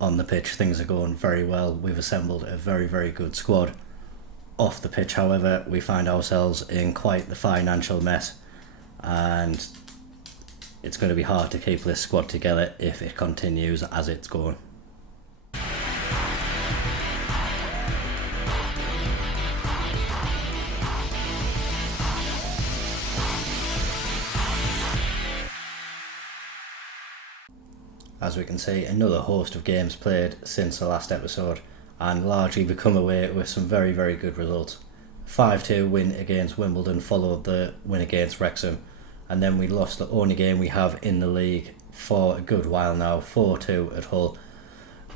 On the pitch, things are going very well. We've assembled a very, very good squad. Off the pitch, however, we find ourselves in quite the financial mess, and it's going to be hard to keep this squad together if it continues as it's going. As we can see, another host of games played since the last episode, and largely we come away with some very, very good results. 5-2 win against Wimbledon followed the win against Wrexham, and then we lost the only game we have in the league for a good while now, 4-2 at Hull.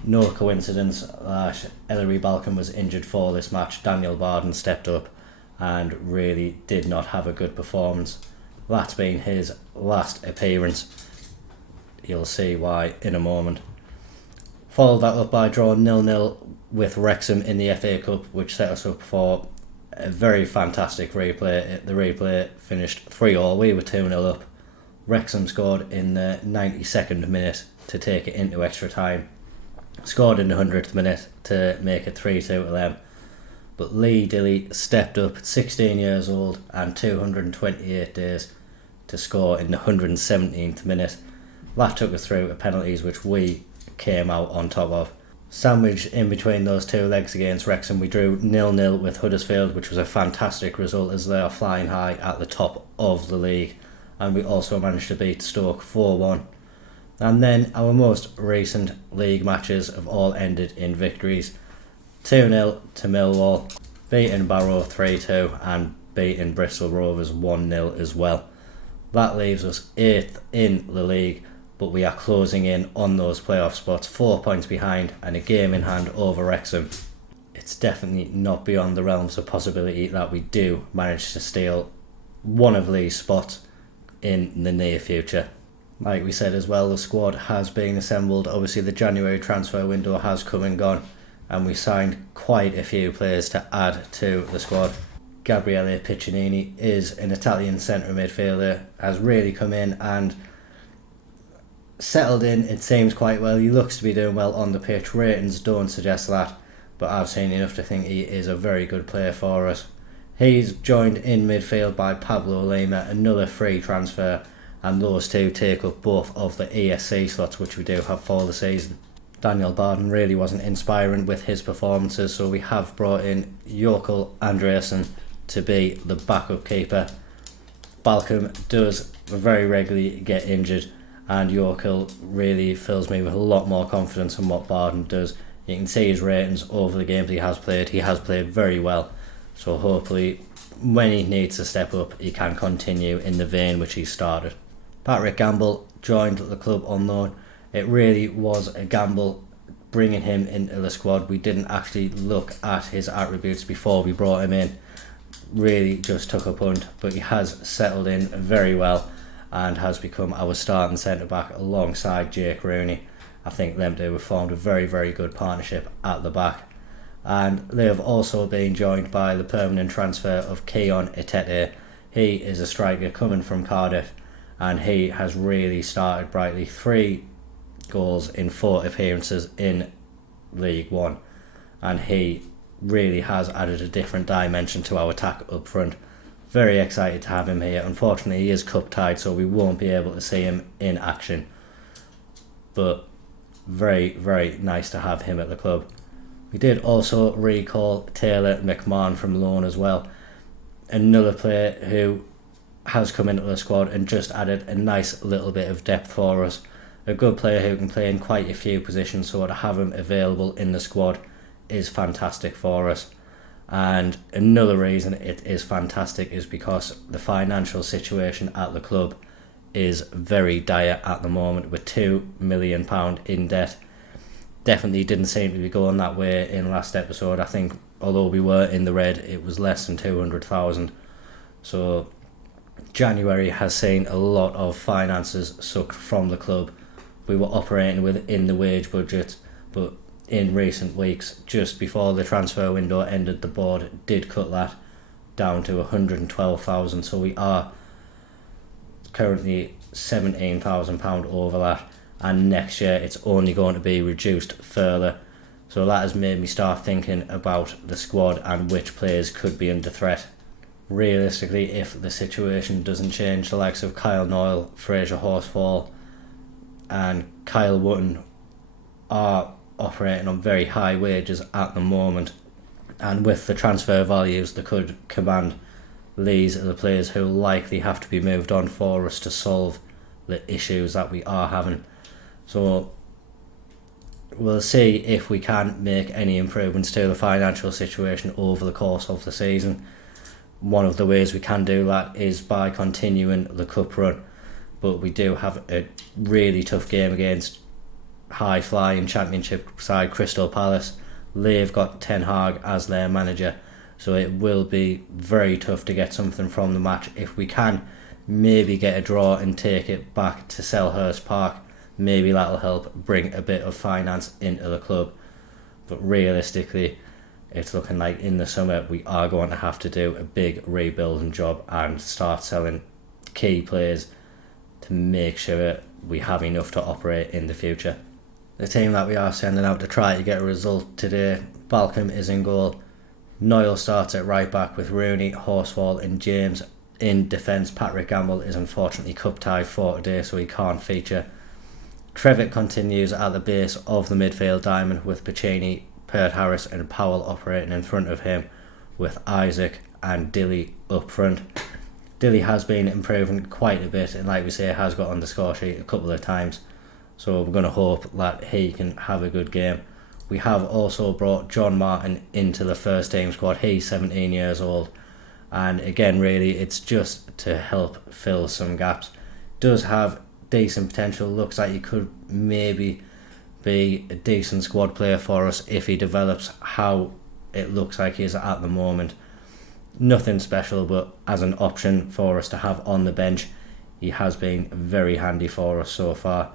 No coincidence that Ellery Balcom was injured for this match. Daniel Barden stepped up and really did not have a good performance. That's been his last appearance. You'll see why in a moment. Followed that up by drawing 0-0 with Wrexham in the FA Cup, which set us up for a very fantastic replay. The replay finished 3-3. We were 2-0 up. Wrexham scored in the 92nd minute to take it into extra time. Scored in the 100th minute to make it 3-2 to them. But Lee Dilly stepped up, 16 years old and 228 days, to score in the 117th minute. That took us through to penalties, which we came out on top of. Sandwiched in between those two legs against Wrexham, we drew 0-0 with Huddersfield, which was a fantastic result as they are flying high at the top of the league. And we also managed to beat Stoke 4-1. And then our most recent league matches have all ended in victories. 2-0 to Millwall, beating Barrow 3-2 and beating Bristol Rovers 1-0 as well. That leaves us 8th in the league, but we are closing in on those playoff spots, 4 points behind and a game in hand over Wrexham. It's definitely not beyond the realms of possibility that we do manage to steal one of Lee's spots in the near future. Like we said as well, the squad has been assembled. Obviously the January transfer window has come and gone, and we signed quite a few players to add to the squad. Gabriele Piccinini is an Italian centre midfielder, has really come in and settled in, it seems, quite well. He looks to be doing well on the pitch. Ratings don't suggest that, but I've seen enough to think he is a very good player for us. He's joined in midfield by Pablo Lima, another free transfer, and those two take up both of the ESC slots which we do have for the season. Daniel Barden really wasn't inspiring with his performances, so we have brought in Jokel Andreasen to be the backup keeper. Balcom does very regularly get injured, and Jokel really fills me with a lot more confidence in what Barden does. You can see his ratings over the games he has played very well, so hopefully when he needs to step up he can continue in the vein which he started. Patrick Gamble joined the club on loan. It really was a gamble bringing him into the squad. We didn't actually look at his attributes before we brought him in, really just took a punt, but he has settled in very well and has become our starting centre back alongside Jake Rooney. I think them two have formed a very, very good partnership at the back. And they have also been joined by the permanent transfer of Keon Etete. He is a striker coming from Cardiff, and he has really started brightly. 3 goals in 4 appearances in League One, and he really has added a different dimension to our attack up front. Very excited to have him here. Unfortunately he is cup tied, so we won't be able to see him in action, but very, very nice to have him at the club. We did also recall Taylor McMahon from loan as well, another player who has come into the squad and just added a nice little bit of depth for us. A good player who can play in quite a few positions, so to have him available in the squad is fantastic for us. And another reason it is fantastic is because the financial situation at the club is very dire at the moment, with £2 million in debt. Definitely didn't seem to be going that way in last episode. I think although we were in the red, it was less than 200,000. So January has seen a lot of finances sucked from the club. We were operating within the wage budget, but in recent weeks, just before the transfer window ended, the board did cut that down to 112,000. So we are currently £17,000 over that, and next year it's only going to be reduced further. So that has made me start thinking about the squad and which players could be under threat. Realistically, if the situation doesn't change, the likes of Kyle Noyle, Fraser Horsfall and Kyle Wootton are operating on very high wages at the moment, and with the transfer values they could command, these are the players who likely have to be moved on for us to solve the issues that we are having. So we'll see if we can make any improvements to the financial situation over the course of the season. One of the ways we can do that is by continuing the cup run, but we do have a really tough game against high flying championship side Crystal Palce. They've got Ten Hag as their manager, so it will be very tough to get something from the match. If we can maybe get a draw and take it back to Selhurst Park, maybe that'll help bring a bit of finance into the club. But realistically, it's looking like in the summer we are going to have to do a big rebuilding job and start selling key players to make sure we have enough to operate in the future. The team that we are sending out to try to get a result today: Balcombe is in goal, Noyle starts at right back with Rooney, Horsfall and James. In defence, Patrick Gamble is unfortunately cup tied for today, so he can't feature. Trevitt continues at the base of the midfield diamond with Pacini, Pert Harris and Powell operating in front of him, with Isaac and Dilly up front. Dilly has been improving quite a bit, and like we say, has got on the score sheet a couple of times, so we're going to hope that he can have a good game. We have also brought John Martin into the first team squad. He's 17 years old, and again really it's just to help fill some gaps. Does have decent potential, looks like he could maybe be a decent squad player for us if he develops how it looks like he is at the moment. Nothing special, but as an option for us to have on the bench, he has been very handy for us so far.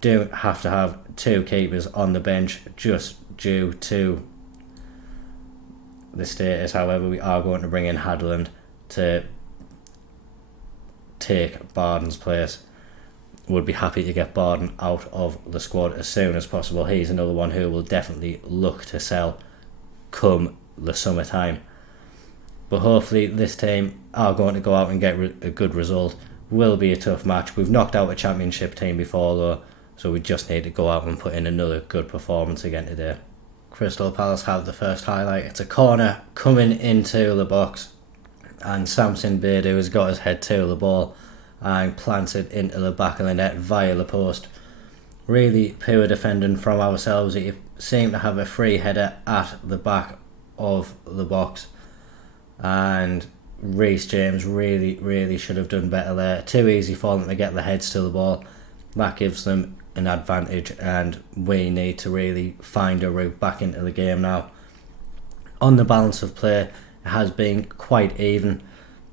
Do have to have two keepers on the bench just due to the status. However, we are going to bring in Hadland to take Barden's place. Would be happy to get Barden out of the squad as soon as possible. He's another one who will definitely look to sell come the summertime. But hopefully this team are going to go out and get a good result. Will be a tough match. We've knocked out a championship team before though, so we just need to go out and put in another good performance again today. Crystal Palce have the first highlight. It's a corner coming into the box, and Samson Beidou has got his head to the ball and plants it into the back of the net via the post. Really poor defending from ourselves. We seem to have a free header at the back of the box, and Reece James really should have done better there. Too easy for them to get their heads to the ball. That gives them an advantage, and we need to really find a route back into the game now. On the balance of play, it has been quite even,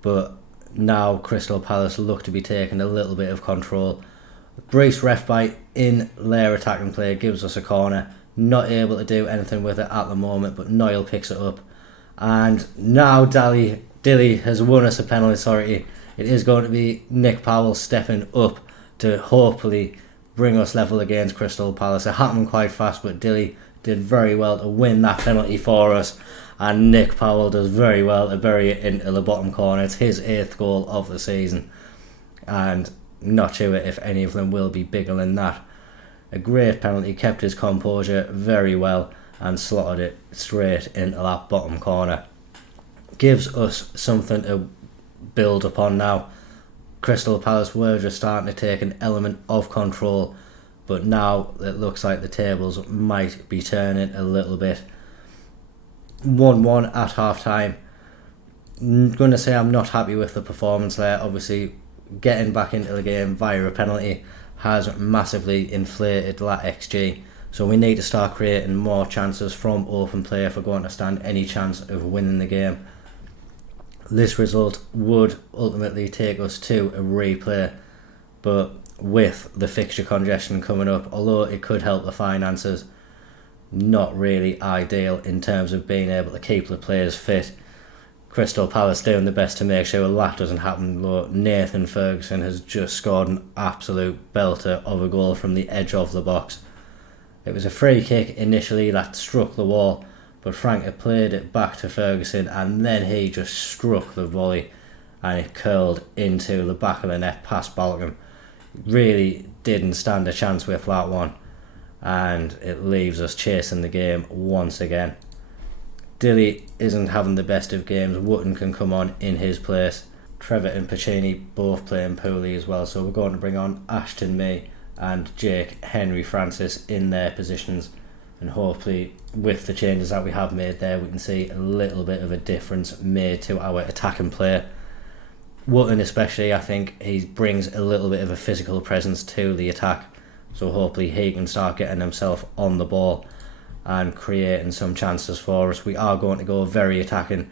but now Crystal Palce look to be taking a little bit of control. Brees Refby in their attacking play gives us a corner. Not able to do anything with it at the moment, but Noyle picks it up. And now Dilly has won us a penalty authority. It is going to be Nick Powell stepping up to hopefully bring us level against Crystal Palce. It happened quite fast, but Dilly did very well to win that penalty for us. And Nick Powell does very well to bury it into the bottom corner. It's his 8th goal of the season, and not sure if any of them will be bigger than that. A great penalty, kept his composure very well and slotted it straight into that bottom corner. Gives us something to build upon now. Crystal Palce were just starting to take an element of control, but now it looks like the tables might be turning a little bit. 1-1 at half time. I'm going to say I'm not happy with the performance there. Obviously getting back into the game via a penalty has massively inflated that XG, so we need to start creating more chances from open play if we're going to stand any chance of winning the game. This result would ultimately take us to a replay, but with the fixture congestion coming up, although it could help the finances, not really ideal in terms of being able to keep the players fit. Crystal Palace doing the best to make sure that doesn't happen. But Nathan Ferguson has just scored an absolute belter of a goal from the edge of the box. It was a free kick initially that struck the wall, but Frank had played it back to Ferguson, and then he just struck the volley and it curled into the back of the net past Balcom. Really didn't stand a chance with that one, and it leaves us chasing the game once again. Dilly isn't having the best of games. Wootton can come on in his place. Trevor and Pacini both playing poorly as well, so we're going to bring on Ashton May and Jake Henry Francis in their positions, and hopefully with the changes that we have made there we can see a little bit of a difference made to our attacking play. Wootton especially, I think he brings a little bit of a physical presence to the attack, so hopefully he can start getting himself on the ball and creating some chances for us. We are going to go very attacking,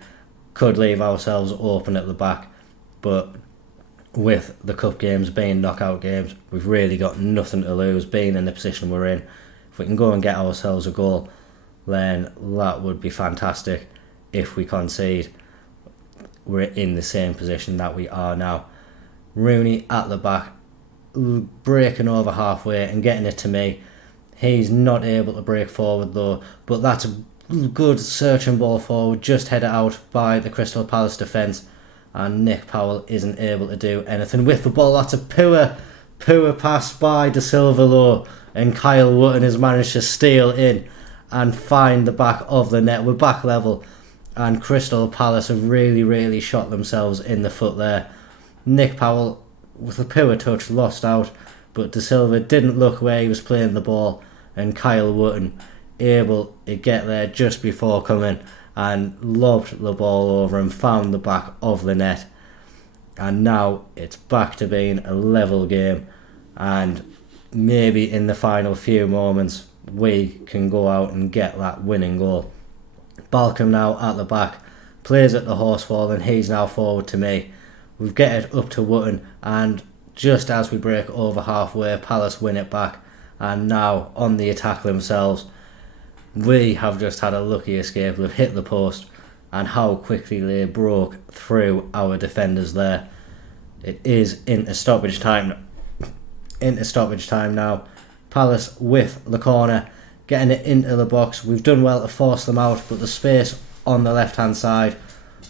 could leave ourselves open at the back, but with the cup games being knockout games, we've really got nothing to lose being in the position we're in. If we can go and get ourselves a goal, then that would be fantastic. If we concede, we're in the same position that we are now. Rooney at the back, breaking over halfway and getting it to me. He's not able to break forward though, but that's a good searching ball forward, just headed out by the Crystal Palace defence, and Nick Powell isn't able to do anything with the ball. That's a poor pass by De Silva though, and Kyle Wootton has managed to steal in and find the back of the net. We're back level, and Crystal Palace have really shot themselves in the foot there. Nick Powell with a poor touch lost out, but De Silva didn't look where he was playing the ball, and Kyle Wootton able to get there just before coming and lobbed the ball over and found the back of the net. And now it's back to being a level game, and maybe in the final few moments we can go out and get that winning goal. Balcom now at the back, plays at the Horsefall, and he's now forward to me. We get it up to Wootton, and just as we break over halfway, Palace win it back, and now on the attack themselves. We have just had a lucky escape. They've hit the post, and how quickly they broke through our defenders there. It is into stoppage time now. Palace with the corner, getting it into the box. We've done well to force them out, but the space on the left hand side,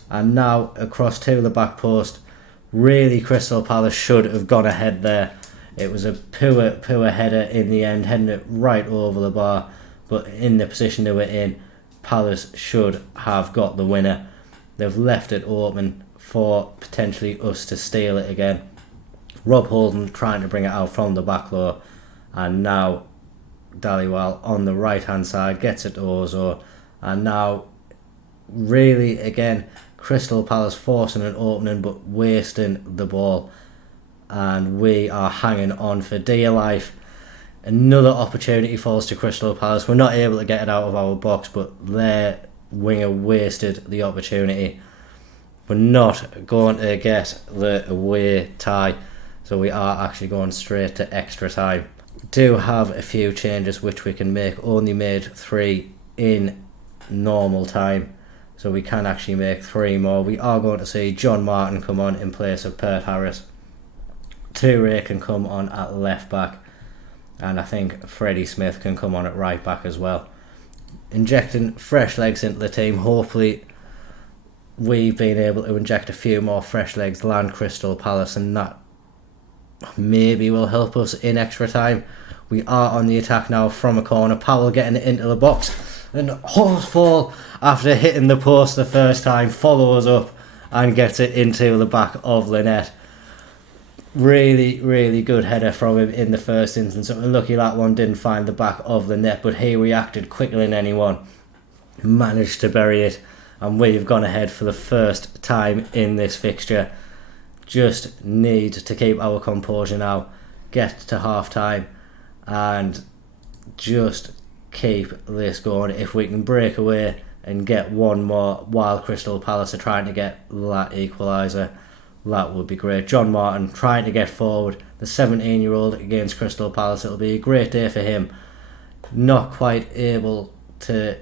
and now across to the back post. Really, Crystal Palace should have gone ahead there. It was a poor header in the end, heading it right over the bar, but in the position they were in, Palace should have got the winner. They've left it open for potentially us to steal it again. Rob Holden trying to bring it out from the back row, and now Dhaliwal on the right hand side gets it to Ozo, and now really again Crystal Palace forcing an opening but wasting the ball, and we are hanging on for dear life. Another opportunity falls to Crystal Palace. We're not able to get it out of our box, but their winger wasted the opportunity. We're not going to get the away tie, so we are actually going straight to extra time. We do have a few changes which we can make. Only made 3 in normal time, so we can actually make 3 more. We are going to see John Martin come on in place of Pert Harris. Toure can come on at left back, and I think Freddie Smith can come on at right back as well. Injecting fresh legs into the team. Hopefully we've been able to inject a few more fresh legs, land Crystal Palace, and that maybe will help us in extra time. We are on the attack now from a corner. Powell getting it into the box, and Horsefall, after hitting the post the first time, follows up and gets it into the back of the net. Really good header from him in the first instance. Unlucky that one didn't find the back of the net, but he reacted quicker than anyone, managed to bury it, and we've gone ahead for the first time in this fixture. Just need to keep our composure now, get to half time, and just keep this going. If we can break away and get one more while Crystal Palace are trying to get that equaliser, that would be great. John Martin trying to get forward, the 17-year-old against Crystal Palace. It'll be a great day for him. Not quite able to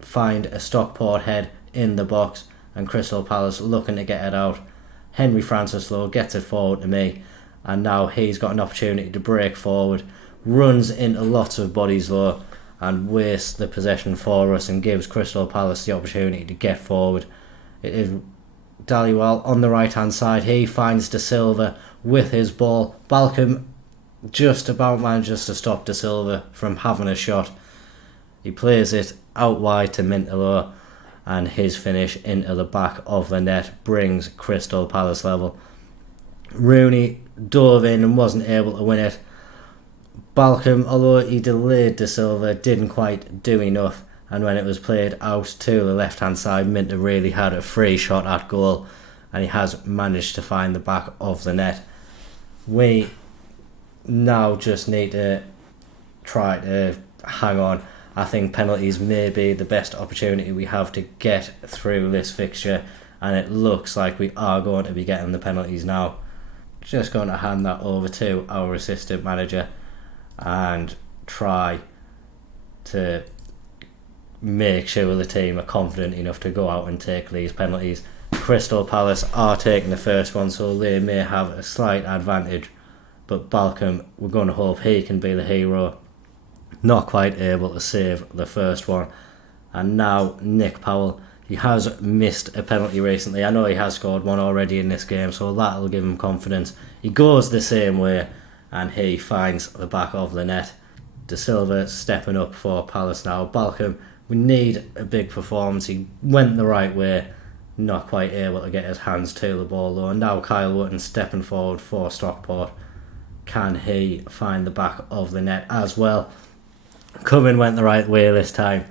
find a Stockport head in the box, and Crystal Palace looking to get it out. Henry Francis Lowe gets it forward to me, and now he's got an opportunity to break forward, runs into lots of bodies though, and wastes the possession for us and gives Crystal Palace the opportunity to get forward. It is Dallywell on the right hand side. He finds De Silva with his ball. Balcom just about manages to stop De Silva from having a shot. He plays it out wide to Mintalo, and his finish into the back of the net brings Crystal Palace level. Rooney dove in and wasn't able to win it. Balcom, although he delayed De Silva, didn't quite do enough, and when it was played out to the left hand side, Minter really had a free shot at goal, and he has managed to find the back of the net. We now just need to try to hang on. I think penalties may be the best opportunity we have to get through this fixture, and it looks like we are going to be getting the penalties now. Just going to hand that over to our assistant manager and try to make sure the team are confident enough to go out and take these penalties. Crystal Palace are taking the first one, so they may have a slight advantage, but Balcom, we're going to hope he can be the hero. Not quite able to save the first one. And now Nick Powell, he has missed a penalty recently. I know he has scored one already in this game, so that'll give him confidence. He goes the same way and he finds the back of the net. De Silva stepping up for Palace now. Balcom, we need a big performance. He went the right way, not quite able to get his hands to the ball though. And now Kyle Wootton stepping forward for Stockport. Can he find the back of the net as well? Cumming went the right way this time,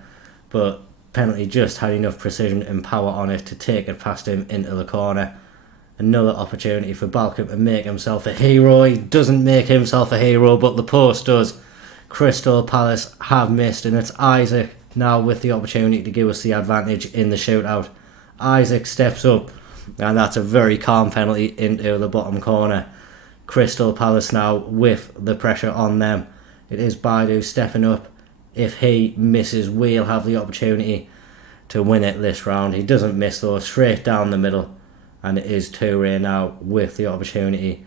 but penalty just had enough precision and power on it to take it past him into the corner. Another opportunity for Balcom to make himself a hero. He doesn't make himself a hero, but the post does. Crystal Palace have missed, and it's Isaac now with the opportunity to give us the advantage in the shootout. Isaac steps up, and that's a very calm penalty into the bottom corner. Crystal Palace now with the pressure on them. It is Baidu stepping up. If he misses, we'll have the opportunity to win it this round. He doesn't miss though, straight down the middle. And it is Toure now with the opportunity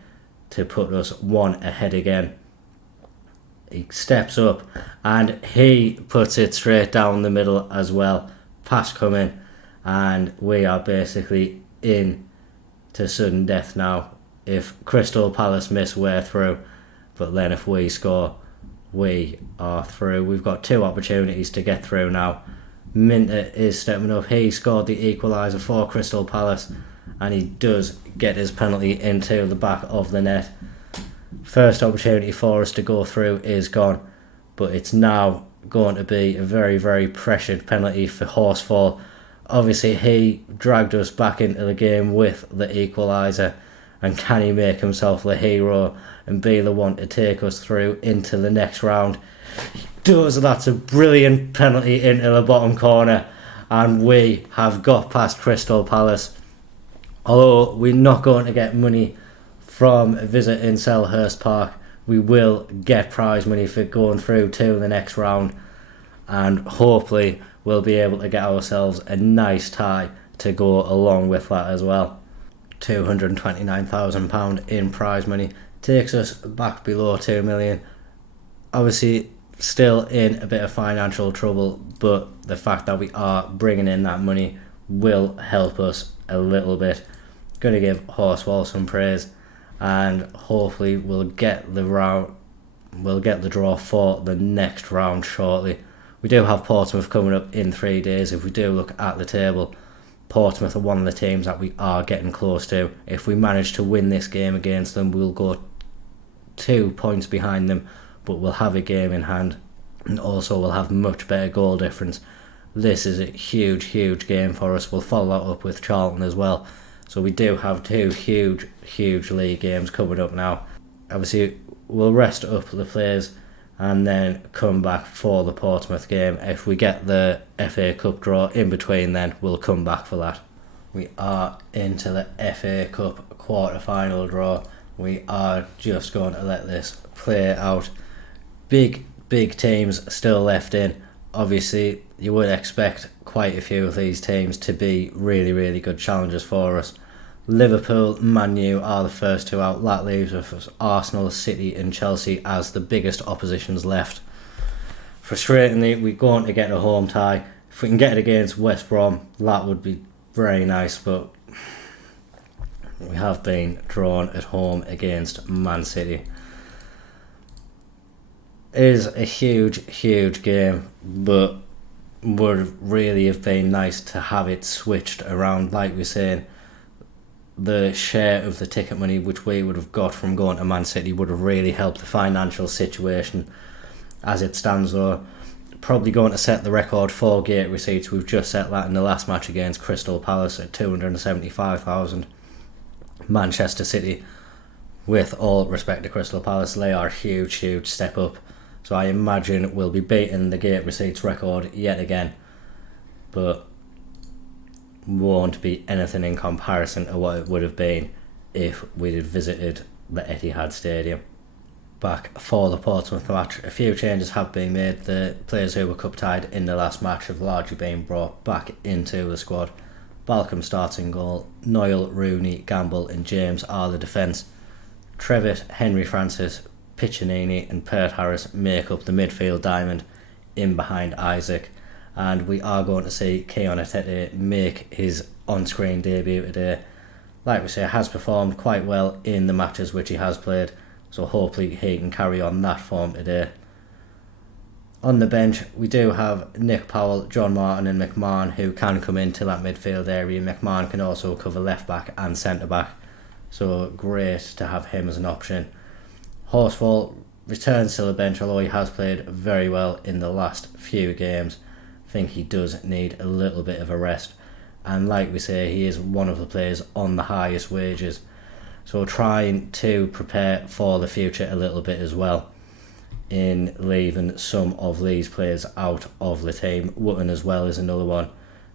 to put us one ahead again. He steps up and he puts it straight down the middle as well. Pass coming, and we are basically in to sudden death now. If Crystal Palace miss, we're through. But then if we score, we are through. We've got two opportunities to get through now. Minter is stepping up. He scored the equaliser for Crystal Palace, and he does get his penalty into the back of the net. First opportunity for us to go through is gone, but it's now going to be a very, very pressured penalty for Horsfall. Obviously he dragged us back into the game with the equaliser, and can he make himself the hero and be the one to take us through into the next round? He does. That's a brilliant penalty into the bottom corner, and we have got past Crystal Palace. Although we're not going to get money from a visit in Selhurst Park, we will get prize money for going through to the next round, and hopefully we'll be able to get ourselves a nice tie to go along with that as well. £229,000 in prize money takes us back below 2 million. Obviously still in a bit of financial trouble, but the fact that we are bringing in that money will help us a little bit. Going to give Horsfall some praise, and hopefully we'll get the draw for the next round shortly. We do have Portsmouth coming up in 3 days. If we do look at the table, Portsmouth are one of the teams that we are getting close to. If we manage to win this game against them, we'll go 2 points behind them, but we'll have a game in hand, and also we'll have much better goal difference. This is a huge, huge game for us. We'll follow that up with Charlton as well. So we do have two huge, huge league games coming up now. Obviously, we'll rest up the players and then come back for the Portsmouth game. If we get the FA Cup draw in between, then we'll come back for that. We are into the FA Cup quarter-final draw. We are just going to let this play out. Big teams still left in. obviously you would expect quite a few of these teams to be really, really good challengers for us. Liverpool, Man U are the first two out. That leaves us Arsenal, City and Chelsea as the biggest oppositions left. Frustratingly, we're going to get a home tie. If we can get it against West Brom, that would be very nice, but we have been drawn at home against Man City. It is a huge, huge game, but would really have been nice to have it switched around. Like we're saying, the share of the ticket money which we would have got from going to Man City would have really helped the financial situation. As it stands though, probably going to set the record for gate receipts. We've just set that in the last match against Crystal Palce at 275,000. Manchester City, with all respect to Crystal Palce, they are a huge, huge step up. So I imagine we'll be beating the gate receipts record yet again, but won't be anything in comparison to what it would have been if we had visited the Etihad Stadium. Back for the Portsmouth match, a few changes have been made. The players who were cup tied in the last match have largely been brought back into the squad. Balcom starts in goal. Noyle, Rooney, Gamble and James are the defence. Trevitt, Henry Francis, Piccinini and Pert Harris make up the midfield diamond in behind Isaac, and we are going to see Keon Atete make his on-screen debut today. Like we say, has performed quite well in the matches which he has played, so hopefully he can carry on that form today. On the bench we do have Nick Powell, John Martin and McMahon, who can come into that midfield area. McMahon can also cover left back and centre back, so great to have him as an option. Horsfall returns to the bench, although he has played very well in the last few games. I think he does need a little bit of a rest, and like we say, he is one of the players on the highest wages, so trying to prepare for the future a little bit as well in leaving some of these players out of the team. Wootton as well is another one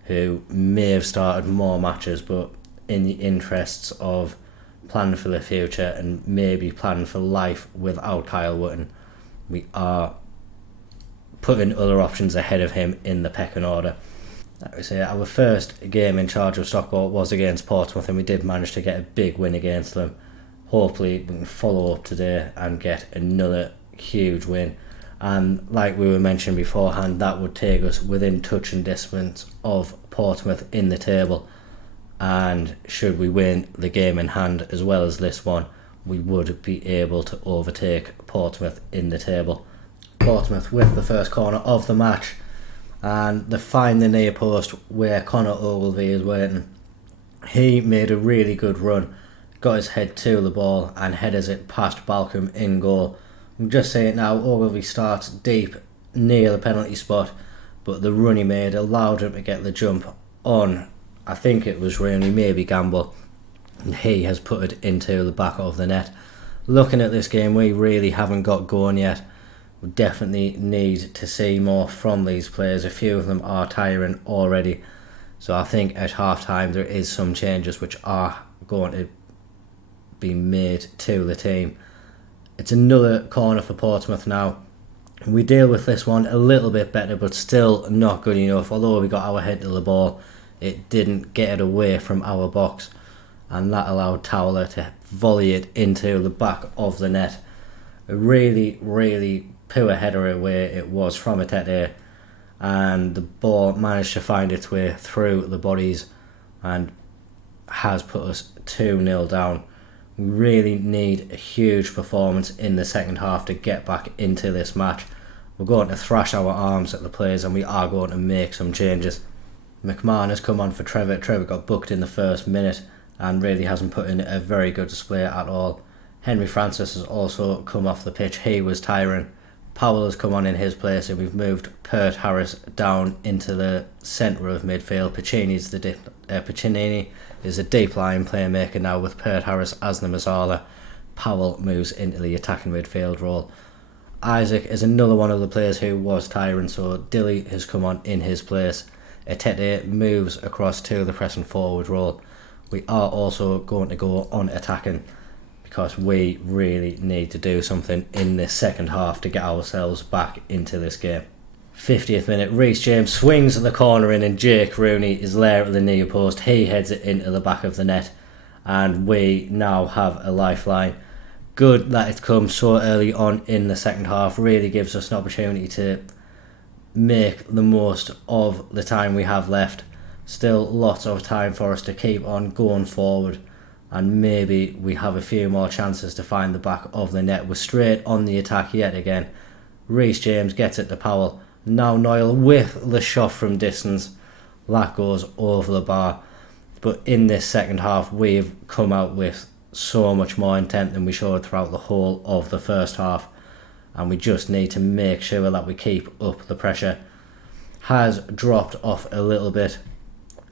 who may have started more matches, but in the interests of planning for the future and maybe planning for life without Kyle Wootton, we are putting other options ahead of him in the pecking order. Like we say, our first game in charge of Stockport was against Portsmouth, and we did manage to get a big win against them. Hopefully we can follow up today and get another huge win, and like we were mentioning beforehand, that would take us within touch and distance of Portsmouth in the table. And should we win the game in hand as well as this one, we would be able to overtake Portsmouth in the table. Portsmouth with the first corner of the match, and they find the near post where Connor Ogilvie is waiting. He made a really good run, got his head to the ball and headers it past Balcom in goal. I'm just saying it now, Ogilvie starts deep near the penalty spot, but the run he made allowed him to get the jump on, I think it was Rooney, maybe Gamble, and he has put it into the back of the net. Looking at this game, we really haven't got going yet. We definitely need to see more from these players. A few of them are tiring already, so I think at half time there is some changes which are going to be made to the team. It's another corner for Portsmouth now. We deal with this one a little bit better, but still not good enough. Although we got our head to the ball, it didn't get it away from our box, and that allowed Towler to volley it into the back of the net. A really, really poor header away it was from Atete, and the ball managed to find its way through the bodies and has put us 2-0 down. We really need a huge performance in the second half to get back into this match. We're going to thrash our arms at the players, and we are going to make some changes. McMahon has come on for Trevitt. Trevitt got booked in the first minute and really hasn't put in a very good display at all. Henry Francis has also come off the pitch. He was tiring. Powell has come on in his place, and we've moved Pert Harris down into the centre of midfield. Piccinini is a deep line playmaker now with Pert Harris as the Mazzala. Powell moves into the attacking midfield role. Isaac is another one of the players who was tiring, so Dilly has come on in his place. Atete moves across to the pressing forward role. We are also going to go on attacking because we really need to do something in this second half to get ourselves back into this game. 50th minute, Reece James swings at the corner in and Jake Rooney is there at the near post. He heads it into the back of the net and we now have a lifeline. Good that it comes so early on in the second half. Really gives us an opportunity to make the most of the time we have left. Still lots of time for us to keep on going forward, and maybe we have a few more chances to find the back of the net. We're straight on the attack yet again. Reece James gets it to Powell. Now Noyle with the shot from distance. That goes over the bar. But in this second half, we've come out with so much more intent than we showed throughout the whole of the first half. And we just need to make sure that we keep up the pressure. Has dropped off a little bit.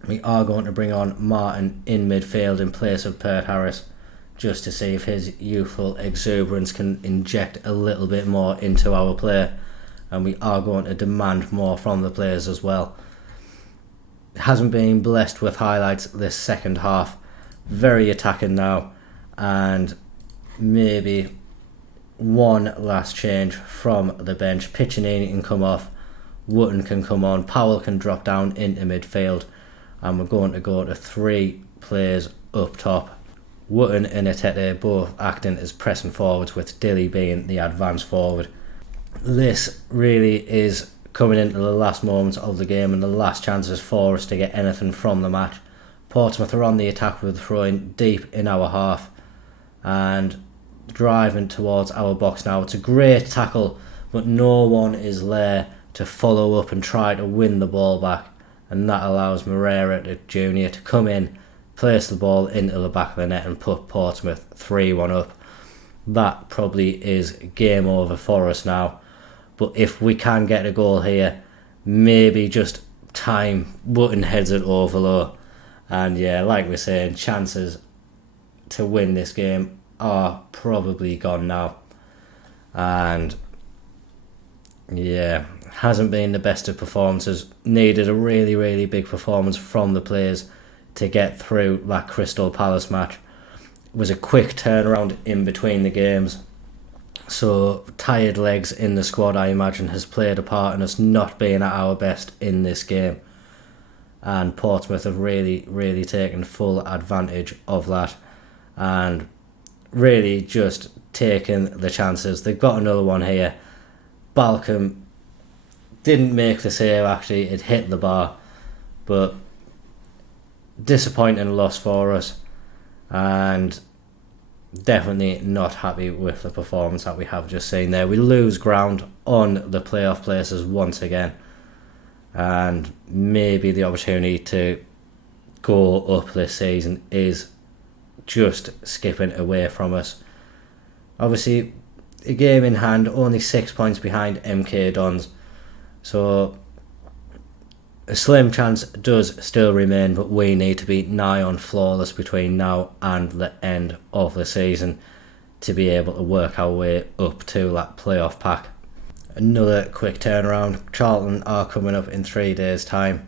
We are going to bring on Martin in midfield in place of Pert Harris, just to see if his youthful exuberance can inject a little bit more into our play. And we are going to demand more from the players as well. Hasn't been blessed with highlights this second half. Very attacking now, and maybe one last change from the bench. Piccinini can come off, Wootton can come on, Powell can drop down into midfield, and we're going to go to 3 players up top. Wootton and Atete both acting as pressing forwards, with Dilly being the advanced forward. This really is coming into the last moments of the game and the last chances for us to get anything from the match. Portsmouth are on the attack with throwing deep in our half and driving towards our box now. It's a great tackle, but no one is there to follow up and try to win the ball back, and that allows Moreira Jr. to come in, place the ball into the back of the net and put Portsmouth 3-1 up. That probably is game over for us now. But if we can get a goal here, maybe just time, Wootton heads it over low. And yeah, like we're saying, chances to win this game are probably gone now. And yeah, hasn't been the best of performances. Needed a really, really big performance from the players to get through that Crystal Palce match. It was a quick turnaround in between the games. So tired legs in the squad, I imagine, has played a part in us not being at our best in this game. And Portsmouth have really, really taken full advantage of that. And really just taken the chances. They've got another one here. Balcom didn't make the save, actually. It hit the bar. But disappointing loss for us. And definitely not happy with the performance that we have just seen there. We lose ground on the playoff places once again, and maybe the opportunity to go up this season is just skipping away from us. Obviously, a game in hand, only 6 points behind MK Dons, so a slim chance does still remain, but we need to be nigh on flawless between now and the end of the season to be able to work our way up to that playoff pack. Another quick turnaround. Charlton are coming up in 3 days' time,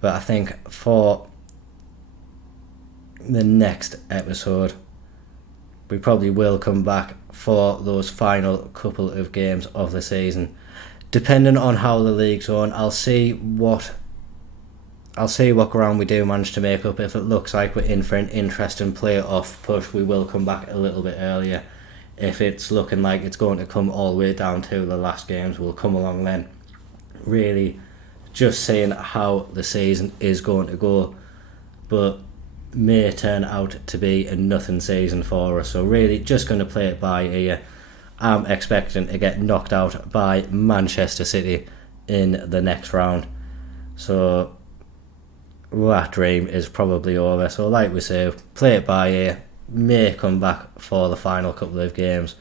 but I think for the next episode we probably will come back for those final couple of games of the season. Depending on how the league's on, I'll see what ground we do manage to make up. If it looks like we're in for an interesting playoff push, we will come back a little bit earlier. If it's looking like it's going to come all the way down to the last games, we'll come along then. Really just seeing how the season is going to go, but may turn out to be a nothing season for us. So really just going to play it by ear. I'm expecting to get knocked out by Manchester City in the next round. So that dream is probably over. So like we say, play it by ear. May come back for the final couple of games,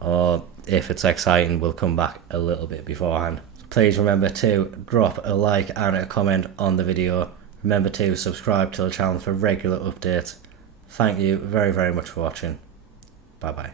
or if it's exciting, we'll come back a little bit beforehand. Please remember to drop a like and a comment on the video. Remember to subscribe to the channel for regular updates. Thank you very, very much for watching. Bye bye.